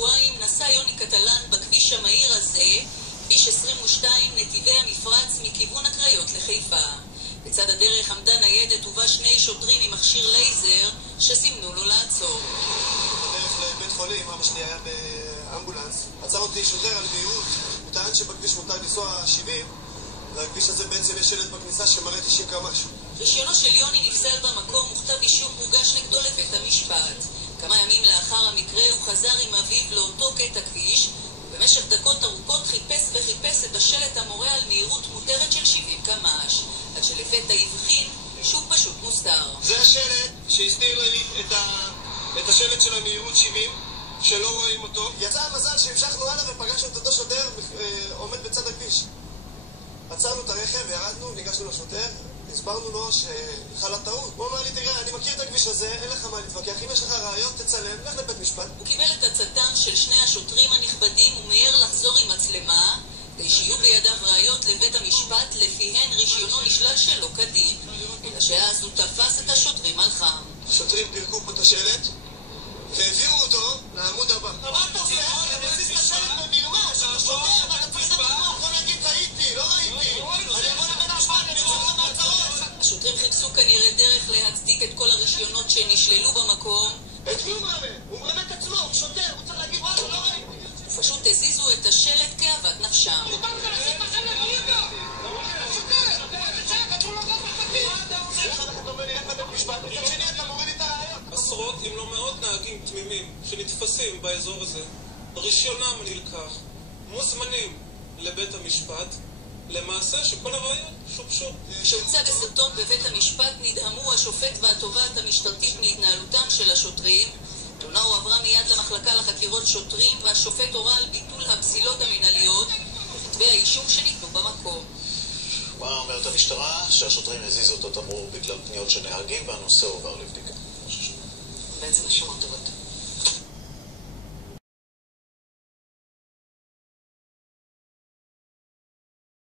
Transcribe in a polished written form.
שבועיים נסע יוני קטלן בכביש המהיר הזה, כביש 22 נתיבי המפרץ מכיוון הקריות לחיפה. בצד הדרך עמדה ניידת ובה שני שוטרים עם מכשיר לייזר שסימנו לו לעצור. בדרך לבית חולים, אבא שלי היה באמבולנס. עצר אותי שוטר על מהירות. הוא טען שבכביש מותר לנסוע 70, והכביש הזה בעצם יש שלט בכניסה שמראה 90 קמ"ש. רישיונו של יוני נפסל במקום וכתב אישום הוגש נגדו לבית המשפט. כמה ימים לאחר המקרה הוא חזר עם אביו לאותו קטע כביש, ובמשך דקות ארוכות חיפש את השלט המורה על מהירות מותרת של 70 קמ"ש, עד שלפתע הבחין שהוא פשוט מוסתר. זה השלט שהסתיר לי את השלט של המהירות 70, שלא רואים אותו. יצא המזל שהמשכנו הלאה ופגשנו את אותו שוטר עומד בצד הכביש. עצרנו את הרכב וירדנו, ניגשנו לשוטר, הסברנו לו שחלה טעות. הוא אמר לי, תראה, אני מכיר את הכביש הזה, אין לך מה להתווכח, אם יש לך ראיות תצלם, לך לבית משפט. הוא קיבל את עצתם של שני השוטרים הנכבדים ומיהר לחזור עם מצלמה כדי שיהיו בידיו ראיות לבית המשפט לפיהן רישיונו נשלל שלא כדין. אלא שאז הוא תפס את השוטרים על חם. השוטרים פירקו פה את השלט והעבירו אותו לעמוד הבא. מה אתה עושה? אתה מזיז את השלט במרמה, שאתה שוטר, ואתה צריך לתמוך, בוא נגיד טעיתי, לא ראיתי. אני אבוא לבית המשפט, אני רוצה מעצרות. השוטרים חיפשו כנראה דרך להצדיק את כל הרישיונות שנשללו במקום. את מי הוא מרמה? הוא מרמה את עצמו, הוא שוטר, הוא צריך להגיד וואלה, לא ראיתי. ופשוט הזיזו את השלט כאוות נפשם. עשרות אם לא מאות נהגים תמימים שנתפסים באזור הזה, רישיונם נלקח, מוזמנים לבית המשפט, למעשה שכל הראיות שובשו. כשהוצג הסרטון בבית המשפט נדהמו השופט והתובעת המשטרתית מהתנהלותם של השוטרים. תלונה הועברה מיד למחלקה לחקירות שוטרים והשופט הורה על ביטול הפסילות המנהליות וכתבי האישום שניתנו במקום. מה אומרת המשטרה? שהשוטרים הזיזו אותו תמרור בגלל פניות של נהגים והנושא עובר לבדיקה. בעצם השומות טובות.